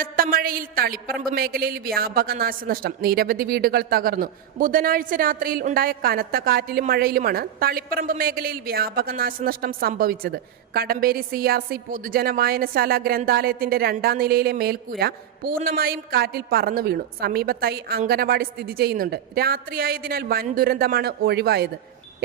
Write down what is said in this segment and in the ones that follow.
കനത്ത മഴയിൽ തളിപ്പറമ്പ് മേഖലയിൽ വ്യാപക നാശനഷ്ടം നിരവധി വീടുകൾ തകർന്നു ബുധനാഴ്ച രാത്രിയിൽ ഉണ്ടായ കനത്ത കാറ്റിലും മഴയിലുമാണ് തളിപ്പറമ്പ് മേഖലയിൽ വ്യാപക നാശനഷ്ടം സംഭവിച്ചത് കടമ്പേരി സി ആർ സി പൊതുജന വായനശാല ഗ്രന്ഥാലയത്തിന്റെ രണ്ടാം നിലയിലെ മേൽക്കൂര പൂർണ്ണമായും കാറ്റിൽ പറന്നു വീണു സമീപത്തായി അംഗനവാടി സ്ഥിതി ചെയ്യുന്നുണ്ട് രാത്രിയായതിനാൽ വൻ ദുരന്തമാണ് ഒഴിവായത്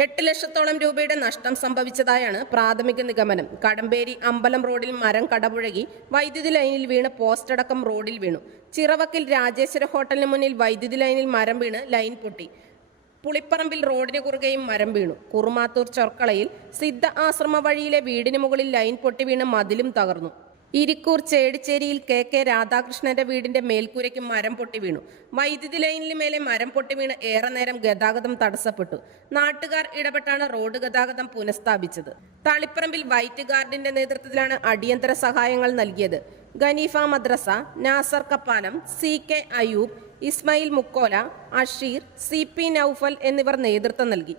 എട്ട് ലക്ഷത്തോളം രൂപയുടെ നഷ്ടം സംഭവിച്ചതായാണ് പ്രാഥമിക നിഗമനം കടമ്പേരി അമ്പലം റോഡിൽ മരം കടപുഴകി വൈദ്യുതി ലൈനിൽ വീണ് പോസ്റ്റടക്കം റോഡിൽ വീണു ചിറവക്കിൽ രാജേശ്വര ഹോട്ടലിന് മുന്നിൽ വൈദ്യുതി ലൈനിൽ മരം വീണ് ലൈൻ പൊട്ടി പുളിപ്പറമ്പിൽ റോഡിന് കുറുകെയും മരം വീണു കുറുമാത്തൂർ ചൊർക്കളയിൽ സിദ്ധ ആശ്രമ വഴിയിലെ വീടിന് മുകളിൽ ലൈൻ പൊട്ടി വീണ് മതിലും തകർന്നു ഇരിക്കൂർ ചേടിച്ചേരിയിൽ കെ കെ രാധാകൃഷ്ണന്റെ വീടിന്റെ മേൽക്കൂരയ്ക്ക് മരം പൊട്ടി വീണു വൈദ്യുതി ലൈനിന് മേലെ മരം പൊട്ടി വീണ് ഏറെ നേരം ഗതാഗതം തടസ്സപ്പെട്ടു നാട്ടുകാർ ഇടപെട്ടാണ് റോഡ് ഗതാഗതം പുനഃസ്ഥാപിച്ചത് തളിപ്പറമ്പിൽ വൈറ്റ് ഗാർഡിന്റെ നേതൃത്വത്തിലാണ് അടിയന്തര സഹായങ്ങൾ നൽകിയത് ഖനീഫ മദ്രസ Nasar Kappanam C K Ayoob Ismail Mukkola Asheer C P Noufal എന്നിവർ നേതൃത്വം നൽകി